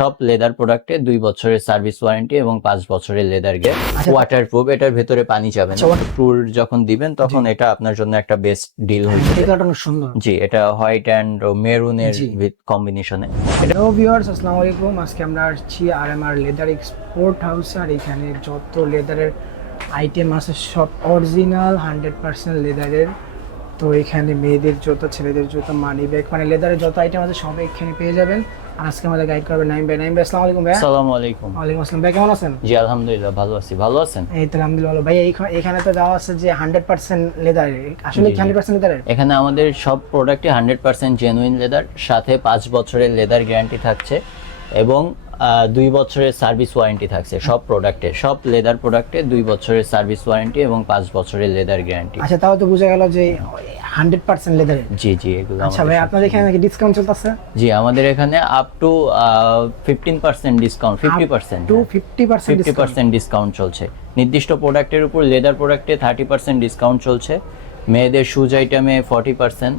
সব লেদার প্রোডাক্টে দুই বছরের সার্ভিস ওয়ারেন্টি এবং পাঁচ বছরের লেদার গেট। ওয়াটার প্রুফ এটার ভেতরে পানি যাবে না। ট্যুর যখন দিবেন তখন এটা আপনার জন্য একটা বেস্ট ডিল হয়ে অনেক সুন্দর। জি এটা হোয়াইট অ্যান্ড মেরুনের। কম্বিনেশনে হ্যালো ভিউয়ার্স আসসালামু আলাইকুম আজকে আমরা আসছি R M R leather export house আর এখানে যত লেদারের আইটেম আছে সব অরিজিনাল হান্ড্রেড পার্সেন্ট লেদারের তো এখানে মেয়েদের যত ছেলেদের যত মানি ব্যাগ মানে লেদারের যত আইটেম আছে সব এখানে পেয়ে যাবেন। আর আজকে আমাদের গাইড করবে নাইম ভাই। নাইম ভাই আসসালামু আলাইকুম ভাই। আসসালামু আলাইকুম। ওয়ালাইকুম আসসালাম। ভাই কেমন আছেন? জি আলহামদুলিল্লাহ ভালো আছি। ভালো আছেন? এই তো আলহামদুলিল্লাহ ভাই এখানে তো দেওয়া আছে যে হান্ড্রেড পার্সেন্ট লেদার আসলে কি জি। হান্ড্রেড পার্সেন্ট লেদারের এখানে আমাদের সব প্রোডাক্টই হান্ড্রেড পার্সেন্ট জেনুইন লেদার সাথে পাঁচ বছরের লেদার গ্যারান্টি থাকছে। এবং দুই বছরের সার্ভিস ওয়ারেন্টি থাকছে সব প্রোডাক্টে সব লেদার প্রোডাক্টে দুই বছরের সার্ভিস ওয়ারেন্টি এবং পাঁচ বছরের লেদার গ্যারান্টি আচ্ছা তাও তো বোঝা গেল যে হান্ড্রেড পার্সেন্ট লেদারের জি জি এগুলো আচ্ছা ভাই আপনাদের এখানে নাকি ডিসকাউন্ট চলতেছে? জি আমাদের এখানে up to fifteen percent discount fifty percent to fifty percent fifty percent discount চলছে। নির্দিষ্ট প্রোডাক্টের উপর লেদার প্রোডাক্টে থার্টি পার্সেন্ট ডিসকাউন্ট চলছে। মেয়েদের শুজ আইটেমে forty percent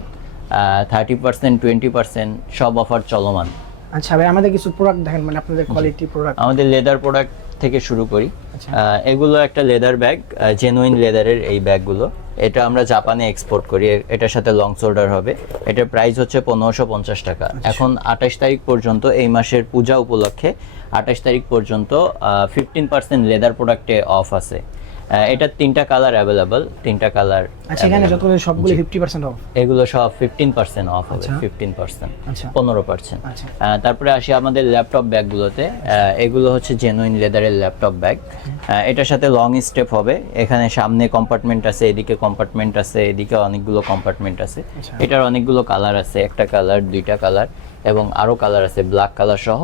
thirty percent twenty percent সব অফার চলমান। আচ্ছা ভাই আমাদের কিছু প্রোডাক্ট দেখেন মানে আপনাদের কোয়ালিটি প্রোডাক্ট আমাদের লেদার প্রোডাক্ট থেকে শুরু করি। আচ্ছা। এগুলো একটা লেদার ব্যাগ জেনুইন লেদারের এই ব্যাগগুলো এটা আমরা জাপানে এক্সপোর্ট করি। এটার সাথে লং শোল্ডার হবে। এটার প্রাইস হচ্ছে পনেরোশো পঞ্চাশ টাকা। আচ্ছা। এখন আঠাশ তারিখ পর্যন্ত এই মাসের পূজা উপলক্ষে আঠাশ তারিখ পর্যন্ত ফিফটিন পার্সেন্ট লেদার প্রোডাক্টে অফ আছে। এটার তিনটা কালার অ্যাভেলেবল তিনটা কালার আচ্ছা এখানে যতগুলো সবগুলো ফিফটি পার্সেন্ট অফ এগুলো সব ফিফটিন পার্সেন্ট অফ হবে আচ্ছা। ফিফটিন পার্সেন্ট আচ্ছা। পনেরো পার্সেন্ট আচ্ছা। তারপরে আসি আমাদের ল্যাপটপ ব্যাগগুলোতে এগুলো হচ্ছে জেনুইন লেদারের ল্যাপটপ ব্যাগ এটার সাথে লং স্টেপ হবে। এখানে সামনে কম্পার্টমেন্ট আছে এদিকে কম্পার্টমেন্ট আছে এদিকে অনেকগুলো কম্পার্টমেন্ট আছে। আচ্ছা। এটার অনেকগুলো কালার আছে একটা কালার দুইটা কালার এবং আরও কালার আছে ব্ল্যাক কালার সহ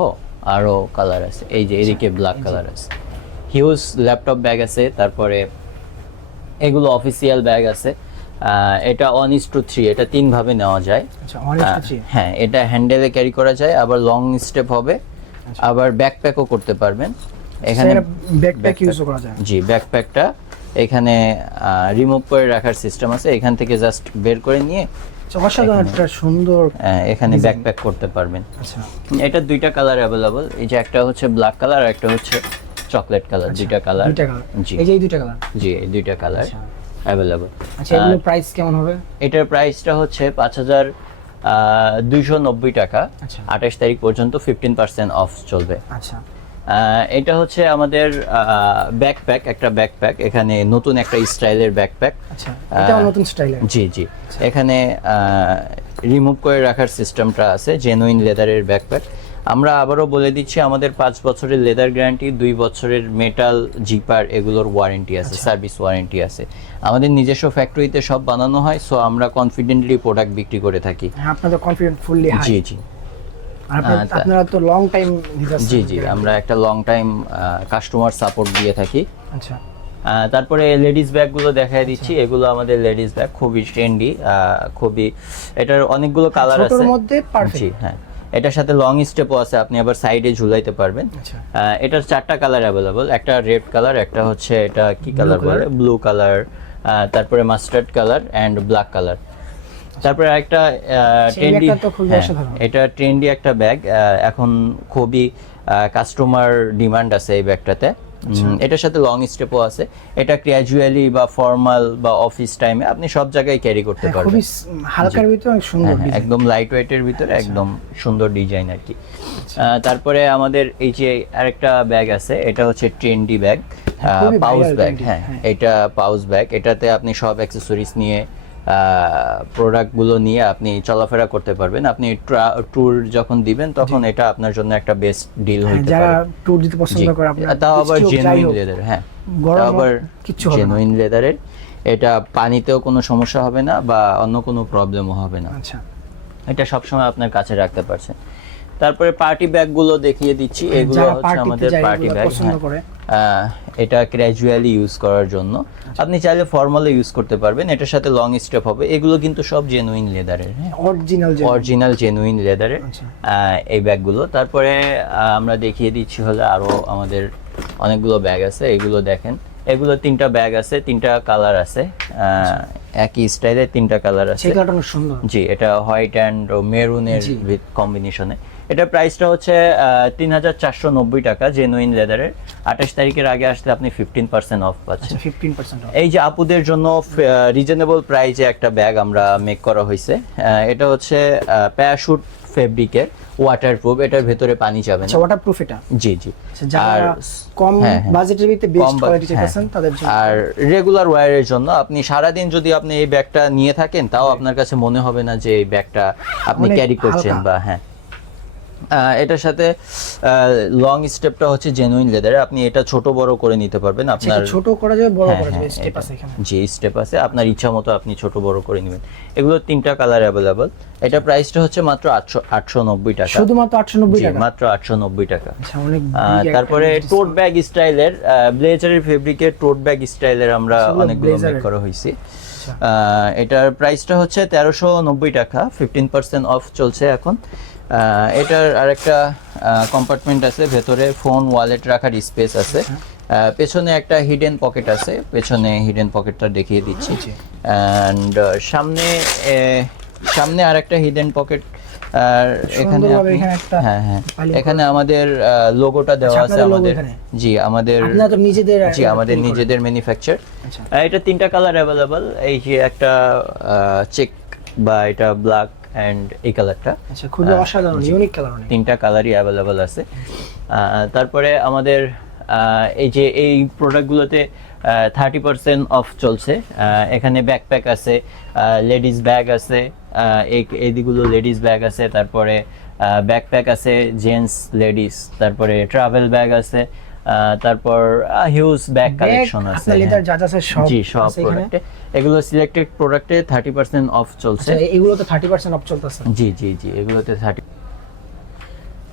আরও কালার আছে। এই যে এদিকে ব্ল্যাক কালার আছে। হিউজ ল্যাপটপ ব্যাগ আছে তারপরে এগুলো অফিসিয়াল ব্যাগ আছে। এটা ওয়ান ইস টু থ্রি এটা তিন ভাবে নেওয়া যায়। আচ্ছা হ্যাঁ এটা হ্যান্ডেলে ক্যারি করা যায় আবার লং স্টেপ হবে আবার ব্যাকপ্যাকও করতে পারবেন। এখানে ব্যাকপ্যাক ইউজ করা যায়। জি ব্যাকপ্যাকটা এখানে রিমুভ করে রাখার সিস্টেম আছে। এখান থেকে জাস্ট বের করে নিয়ে আচ্ছা, অসাধারণ একটা সুন্দর আহ, এখানে ব্যাকপ্যাক করতে পারবেন। আচ্ছা। এটা দুইটা কালার অ্যাভেলেবল এই যে একটা হচ্ছে ব্ল্যাক কালার আর একটা হচ্ছে চকলেট কালার দুইটা কালার দুইটা কালার জি। এই যে দুইটা কালার জি এই দুইটা কালার আচ্ছা। অ্যাভেলেবল আচ্ছা এগুলো প্রাইস কেমন হবে? এটার প্রাইসটা হচ্ছে পাঁচ হাজার দুইশো নব্বই টাকা। আচ্ছা। আঠাশ তারিখ পর্যন্ত ফিফটিন পার্সেন্ট অফ চলবে। আচ্ছা। এটা হচ্ছে আমাদের ব্যাকপ্যাক একটা ব্যাকপ্যাক এখানে নতুন একটা স্টাইলের ব্যাকপ্যাক আচ্ছা এটা নতুন স্টাইলের? জি জি। এখানে রিমুভ করে রাখার সিস্টেমটা আছে জেনুইন লেদারের ব্যাকপ্যাক আমরা আবারও বলে দিচ্ছি আমাদের পাঁচ বছরের লেদার গ্যারান্টি দুই বছরের মেটাল জিপার এগুলোর ওয়ারেন্টি আছে সার্ভিস ওয়ারেন্টি আছে। আমাদের নিজস্ব ফ্যাক্টরিতে সব বানানো হয় সো আমরা কনফিডেন্টলি প্রোডাক্ট বিক্রি করে থাকি। হ্যাঁ আপনাদের কনফিডেন্ট ফুললি জি জি। আর আপনার- তা- লং টাইম জি জি আমরা একটা লং টাইম কাস্টমার সাপোর্ট দিয়ে থাকি। আচ্ছা। তারপরে লেডিস ব্যাগগুলো দেখাই দিচ্ছি এগুলো আমাদের লেডিস ব্যাগ খুবই ট্রেন্ডি খুবই এটার অনেকগুলো কালার আছে। মধ্যে জি হ্যাঁ। এটার সাথে লং স্টেপও আছে আপনি আবার সাইডে ঝুলাইতে পারবেন। আচ্ছা। এটার চারটা কালার অ্যাভেলেবল একটা রেড কালার একটা হচ্ছে এটা কি কালার বলে? ব্লু কালার তারপরে mustard colour and black colour তারপরে একটা ট্রেন্ডি ব্যাগটা তো খুবই অসাধারণ। এটা ট্রেন্ডি একটা ব্যাগ এখন খুবই কাস্টমার ডিমান্ড আছে এই ব্যাগটাতে। আচ্ছা। এটার সাথে লং স্টেপও আছে। এটা ক্যাজুয়ালি বা ফর্মাল বা অফিস টাইমে আপনি সব জায়গায় ক্যারি করতে হ্যাঁ, পারবেন। খুবই হালকার ভিতরে সুন্দর হ্যাঁ, হ্যাঁ, একদম লাইট ওয়েটের ভিতরে একদম সুন্দর ডিজাইন আর কি। আচ্ছা। তারপরে আমাদের এই যে আরেকটা ব্যাগ আছে এটা হচ্ছে ট্রেন্ডি ব্যাগ পাউচ ব্যাগ হ্যাঁ হ্যাঁ। এটা পাউচ ব্যাগ এটাতে আপনি সব অ্যাক্সেসরিজ নিয়ে প্রোডাক্টগুলো নিয়ে আপনি চলাফেরা করতে পারবেন। আপনি ট্যুর যখন দিবেন তখন এটা আপনার জন্য একটা বেস্ট ডিল হ্যাঁ, হইতে যারা ট্যুর দিতে পছন্দ করে আপনারা তাও আবার জেনুইন লেদার হ্যাঁ। তাও আবার হবে জেনুইন লেদারের এটা পানিতেও কোনো সমস্যা হবে না বা অন্য কোনো প্রবলেমও হবে না। আচ্ছা। এটা সবসময় আপনার কাছে রাখতে পারছেন। তারপরে পার্টি ব্যাগগুলো দেখিয়ে দিচ্ছি। এগুলো হচ্ছে আমাদের পার্টি ব্যাগ পছন্দ করে। এটা ক্র্যাজুয়ালি ইউজ করার জন্য। আপনি চাইলে ফর্মালে ইউজ করতে পারবেন এটার সাথে লং স্টেপ হবে। এগুলো কিন্তু সব জেনুইন লেদারের অরিজিনাল অরিজিনাল জেনুইন লেদারের। এই ব্যাগগুলো। তারপরে আমরা দেখিয়ে দিচ্ছি হলে আরও আমাদের অনেকগুলো ব্যাগ আছে। এগুলো দেখেন। এগুলো তিনটা ব্যাগ আছে তিনটা কালার আছে। একই স্টাইলের তিনটা কালার আছে। জি এটা হোয়াইট অ্যান্ড মেরুনের। কম্বিনেশনে এটার প্রাইসটা হচ্ছে তিন হাজার চারশো নব্বই টাকা জেনুইন লেদারের আঠাশ তারিখের আগে আসলে আপনি ফিফটিন পার্সেন্ট অফ পাচ্ছেন। আচ্ছা ফিফটিন পার্সেন্ট এই যে আপুদের জন্য রিজনেবল প্রাইসে একটা ব্যাগ আমরা মেক করা হয়েছে। এটা হচ্ছে প্যারাশুট ফেব্রিকের ওয়াটারপ্রুফ এটার ভেতরে পানি যাবে না। আচ্ছা ওয়াটার প্রুফ এটা? জি জি। আচ্ছা, যারা কম হ্যাঁ, হ্যাঁ। বাজেটের ভিতরে বেস্ট কোয়ালিটি হ্যাঁ। চাইতেছেন তাদের জন্য। আর রেগুলার ওয়্যারের জন্য আপনি সারাদিন যদি আপনি এই ব্যাগটা নিয়ে থাকেন তাও আপনার কাছে মনে হবে না যে এই ব্যাগটা আপনি ক্যারি করছেন বা হ্যাঁ। এটার সাথে লং স্টেপটা হচ্ছে জেনুইন লেদারে আপনি এটা ছোট বড় করে নিতে পারবেন। আচ্ছা, আপনার ছোট করা যাবে বড় হ্যাঁ, করা যাবে হ্যাঁ, স্টেপ আছে এখানে। জি স্টেপ আছে আপনার ইচ্ছা মতো আপনি ছোট বড় করে নেবেন। এগুলো তিনটা কালার অ্যাভেলেবল এটা প্রাইসটা হচ্ছে মাত্র আটশো আটশো নব্বই টাকা। শুধুমাত্র আটশো নব্বই জি, টাকা? মাত্র আটশো নব্বই টাকা। আচ্ছা তারপরে টোট ব্যাগ স্টাইলের ব্লেজারের ফেব্রিকের টোট ব্যাগ স্টাইলের আমরা অনেকগুলো মেক করা হয়েছে। আচ্ছা। এটার প্রাইসটা হচ্ছে তেরোশো নব্বই টাকা। ফিফটিন পার্সেন্ট অফ চলছে এখন। এটার আরেকটা কম্পার্টমেন্ট আছে ভেতরে ফোন ওয়ালেট রাখার স্পেস আছে। আচ্ছা। পেছনে একটা হিডেন পকেট আছে পেছনে হিডেন পকেটটা দেখিয়ে দিচ্ছি। অ্যান্ড সামনে সামনে আরেকটা হিডেন পকেট আর এখানে একটা হ্যাঁ হ্যাঁ। এখানে আমাদের লোগোটা দেওয়া আচ্ছা, আছে আমাদের। জি আমাদের নিজেদের জি আমাদের নিজেদের ম্যানুফ্যাকচার আচ্ছা। এটা তিনটা কালার অ্যাভেলেবল এই যে একটা চেক বা এটা ব্ল্যাক অ্যান্ড এই কালারটা আচ্ছা খুবই অসাধারণ ইউনিক কালার তিনটা কালারই অ্যাভেলেবল আছে। তারপরে আমাদের এই যে এই প্রোডাক্টগুলোতে থার্টি পার্সেন্ট অফ চলছে। এখানে ব্যাকপ্যাক আছে লেডিস ব্যাগ আছে আহ, এই- এইদিকগুলো লেডিস ব্যাগ আছে তারপরে ব্যাকপ্যাক আছে জেন্টস লেডিস তারপরে ট্রাভেল ব্যাগ আছে তারপর হিউজ ব্যাগ কালেকশন আছে লেদার হ্যাঁ। যা যা আছে সব জি সব প্রোডাক্টে এগুলো সিলেক্টেড প্রোডাক্টে থার্টি পার্সেন্ট অফ চলছে আচ্ছা এগুলো তো থার্টি পার্সেন্ট অফ চলতেছে জি জি জি এগুলোতে থার্টি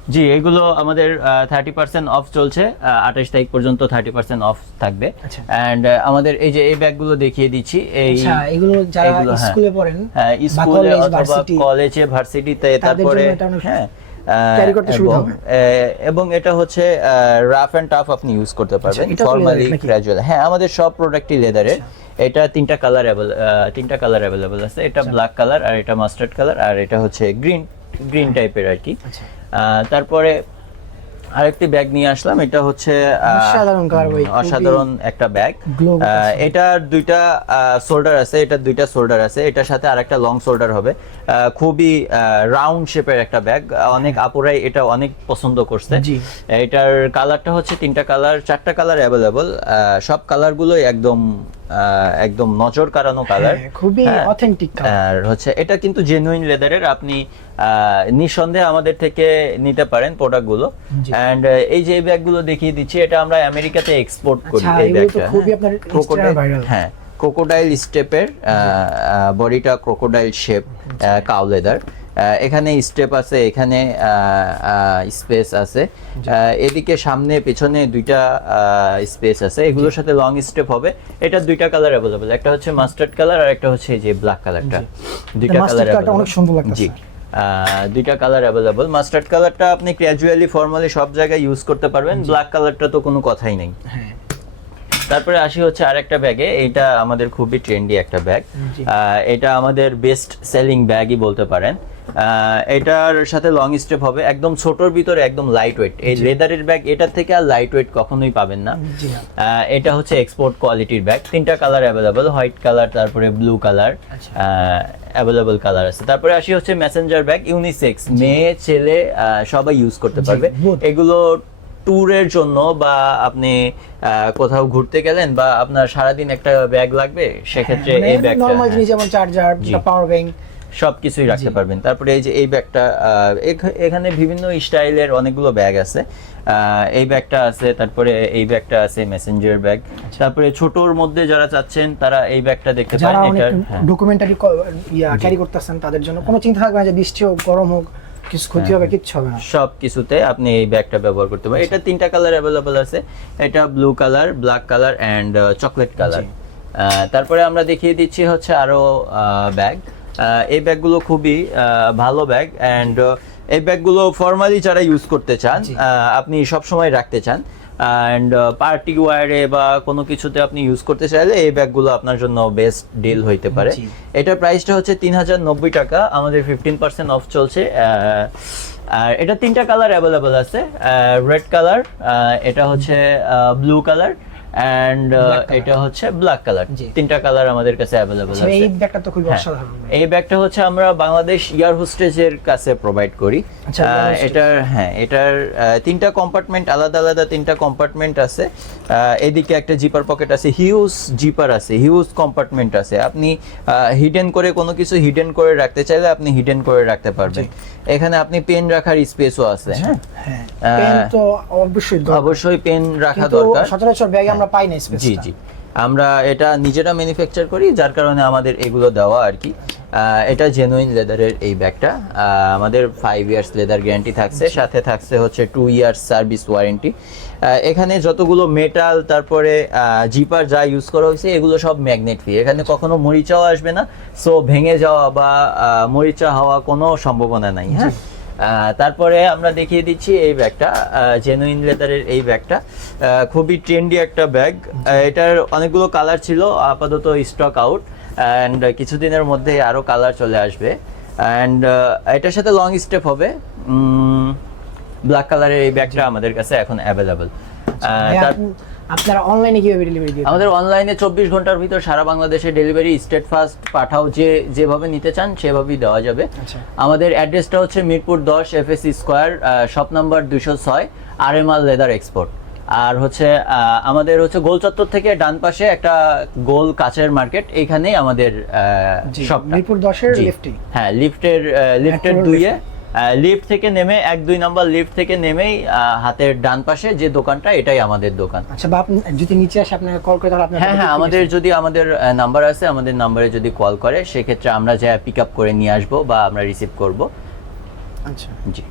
জি এগুলো আমাদের থার্টি পার্সেন্ট অফ চলছে আঠাশ তারিখ পর্যন্ত থার্টি পার্সেন্ট অফ থাকবে আচ্ছা। অ্যান্ড আমাদের এই যে এই ব্যাগগুলো দেখিয়ে দিচ্ছি এই আচ্ছা এগুলো যারা হ্যাঁ। স্কুলে পড়েন হ্যাঁ, স্কুলে অথবা কলেজে ভার্সিটিতে তারপরে হ্যাঁ এবং, এটা হচ্ছে রাফ অ্যান্ড টাফ আপনি ইউজ করতে পারবেন এটাও ফর্মালি leather হ্যাঁ আমাদের সব প্রোডাক্টই লেদারের এটা তিনটা কালার তিনটা কালার অ্যাভেলেবল আছে। এটা ব্ল্যাক কালার আর এটা মাস্টার্ড কালার আর এটা হচ্ছে গ্রিন গ্রিন টাইপের আর কি। আচ্ছা। তারপরে আরেকটি ব্যাগ নিয়ে আসলাম এটা হচ্ছে অসাধারণ একটা ব্যাগ। এটার দুইটা শোল্ডার আছে এটার দুইটা শোল্ডার আছে এটার সাথে আরেকটা লং শোল্ডার হবে। আহ, খুবই রাউন্ড শেপের একটা ব্যাগ অনেক আপুরাই এটা অনেক পছন্দ করছে। এটার কালারটা হচ্ছে তিনটা কালার চারটা কালার অ্যাভেলেবল সব কালারগুলোই একদম একদম নজর কাড়ানো কালার হ্যাঁ, খুবই অথেন্টিক কালার আর হচ্ছে এটা কিন্তু জেনুইন লেদারের আপনি নিঃসন্দেহে আমাদের থেকে নিতে পারেন প্রোডাক্টগুলো জি। এন্ড এই যে ব্যাগগুলো দেখিয়ে দিচ্ছি এটা আমরা আমেরিকাতে এক্সপোর্ট করি আচ্ছা, এই ব্যাগটা। হ্যাঁ ক্রোকোডাইল স্টেপের বডিটা ক্রোকোডাইল শেপ কাউ লেদার এখানে স্টেপ আছে এখানে স্পেস আছে। এদিকে সামনে পেছনে দুইটা স্পেস আছে। এগুলোর সাথে লং স্টেপ হবে। এটা দুইটা কালার অ্যাভেলেবল একটা হচ্ছে মাস্টার্ড কালার আর একটা হচ্ছে এই যে ব্ল্যাক কালারটা দুইটা কালার অনেক সুন্দর লাগতেছে। জি। দুইটা কালার অ্যাভেলেবল মাস্টার্ড কালারটা আপনি ক্যাজুয়ালি ফর্মালি সব জায়গায় ইউজ করতে পারবেন। ব্ল্যাক কালারটা তো কোনো কথাই নেই। হ্যাঁ। তারপরে আসি হচ্ছে আরেকটা ব্যাগে এইটা আমাদের খুবই ট্রেন্ডি একটা ব্যাগ। এটা আমাদের বেস্ট সেলিং ব্যাগই বলতে পারেন। এটার সাথে লং স্টেপ হবে একদম ছোটর ভিতরে একদম লাইট ওয়েট এই লেদারের ব্যাগ এটার থেকে আর লাইট ওয়েট কখনোই পাবেন না। এটা হচ্ছে এক্সপোর্ট কোয়ালিটির ব্যাগ। তিনটা কালার অ্যাভেলেবল হোয়াইট কালার তারপরে ব্লু কালার। অ্যাভেলেবল কালার আছে। তারপরে আসি হচ্ছে মেসেঞ্জার ব্যাগ ইউনিসেক্স মেয়ে ছেলে সবাই ইউজ করতে পারবে। এগুলো ট্যুরের জন্য বা আপনি কোথাও ঘুরতে গেলেন বা আপনার সারাদিন একটা ব্যাগ লাগবে? সেক্ষেত্রে এই ব্যাগটা নরমাল হ্যাঁ, জিনিস যেমন চার্জার। পাওয়ার ব্যাংক সব কিছুই রাখতে পারবেন। তারপরে এই যে এই ব্যাগটা এখানে বিভিন্ন স্টাইলের অনেকগুলো ব্যাগ আছে। এই ব্যাগটা আছে তারপরে এই ব্যাগটা আছে মেসেঞ্জার ব্যাগ তারপরে ছোটর মধ্যে যারা চাচ্ছেন তারা এই ব্যাগটা দেখতে পারেন। হ্যাঁ। ডকুমেন্টারি ক্যারি করতেছেন তাদের জন্য কোনো চিন্তা থাকবে না যে বৃষ্টি হোক গরম হোক কিছু ক্ষতি হ্যাঁ, হবে কিচ্ছু হবে না। সব কিছুতে আপনি এই ব্যাগটা ব্যবহার করতে পারেন। এটা তিনটা কালার অ্যাভেলেবল আছে। এটা blue colour black colour and chocolate colour তারপরে আমরা দেখিয়ে দিচ্ছি হচ্ছে আরও ব্যাগ এই ব্যাগগুলো খুবই ভালো ব্যাগ অ্যান্ড এই ব্যাগগুলো ফর্মালি যারা ইউজ করতে চান আপনি সবসময় রাখতে চান। অ্যান্ড পার্টি ওয়ারে বা কোনো কিছুতে আপনি ইউজ করতে চাইলে এই ব্যাগগুলো আপনার জন্য বেস্ট ডিল হইতে পারে। এটার প্রাইসটা হচ্ছে তিন হাজার নব্বই টাকা। আমাদের ফিফটিন পার্সেন্ট অফ চলছে। আর এটা তিনটা কালার অ্যাভেলেবেল আছে। রেড কালার এটা হচ্ছে ব্লু কালার অ্যান্ড এটা হচ্ছে ব্ল্যাক কালার তিনটা কালার আমাদের কাছে অ্যাভেলেবল আচ্ছা, আছে। এই ব্যাগটা তো খুবই হ্যাঁ। অসাধারণ এই ব্যাগটা হচ্ছে আমরা বাংলাদেশ ইয়ার হোস্টেজের কাছে প্রোভাইড করি। আচ্ছা। এটার হ্যাঁ এটার তিনটা কম্পার্টমেন্ট আলাদা আলাদা তিনটা কম্পার্টমেন্ট আছে। এদিকে একটা জিপার পকেট আছে হিউজ জিপার আছে হিউজ কম্পার্টমেন্ট আছে। আপনি হিডেন করে কোনো কিছু হিডেন করে রাখতে চাইলে আপনি হিডেন করে রাখতে পারবেন। এখানে আপনি পেন রাখার স্পেসও আছে। হ্যাঁ হ্যাঁ। পেন তো অবশ্যই অবশ্যই পেন রাখা দরকার। সচরাচর ব্যাগে আমরা পাই না স্পেস জি জি। আমরা এটা নিজেরা ম্যানুফ্যাকচার করি যার কারণে আমাদের এগুলো দেওয়া আর কি। এটা জেনুইন লেদারের এই ব্যাগটা আমাদের ফাইভ ইয়ার্স লেদার গ্যারান্টি থাকছে। সাথে থাকছে হচ্ছে টু ইয়ার্স সার্ভিস ওয়ারেন্টি এখানে যতগুলো মেটাল তারপরে জিপার যা ইউজ করা হয়েছে এগুলো সব ম্যাগনেট ফ্রি এখানে কখনো মরিচাও আসবে না। সো ভেঙে যাওয়া বা মরিচা হওয়া কোনো সম্ভাবনা নাই হ্যাঁ? তারপরে আমরা দেখিয়ে দিচ্ছি এই ব্যাগটা জেনুইন লেদারের এই ব্যাগটা। খুবই ট্রেন্ডি একটা ব্যাগ। এটার অনেকগুলো কালার ছিল আপাতত স্টক আউট অ্যান্ড কিছুদিনের মধ্যে আরও কালার চলে আসবে। অ্যান্ড এটার সাথে লং স্টেপ হবে। ব্ল্যাক কালারের এই ব্যাগটা আমাদের কাছে এখন অ্যাভেলেবল আপনারা অনলাইনে কীভাবে ডেলিভারি দিয়ে আমাদের অনলাইনে চব্বিশ ঘণ্টার ভিতর সারা বাংলাদেশে ডেলিভারি স্টেট ফাস্ট পাঠাও যে যেভাবে নিতে চান সেভাবেই দেওয়া যাবে। আচ্ছা। আমাদের অ্যাড্রেসটা হচ্ছে মিরপুর দশ F S square shop number দুশো ছয় R M Al leather export আর হচ্ছে আমাদের হচ্ছে গোল চত্বর থেকে ডান পাশে একটা গোল কাচের মার্কেট এইখানেই আমাদের জি, শপটা মিরপুর দশের লেফটেই হ্যাঁ লিফটের লিফটের দুইয়ে লিফট থেকে নেমে এক দুই নম্বর লিফট থেকে নেমেই হাতের ডান পাশে যে দোকানটা এটাই আমাদের দোকান। আচ্ছা বা আপনি যদি নিচে আসে আপনাকে কল করে তাহলে হ্যাঁ হ্যাঁ আমাদের যদি আমাদের নাম্বার আছে আমাদের নাম্বারে যদি কল করে সেক্ষেত্রে আমরা যা পিক আপ করে নিয়ে আসব বা আমরা রিসিভ করব। আচ্ছা। জি।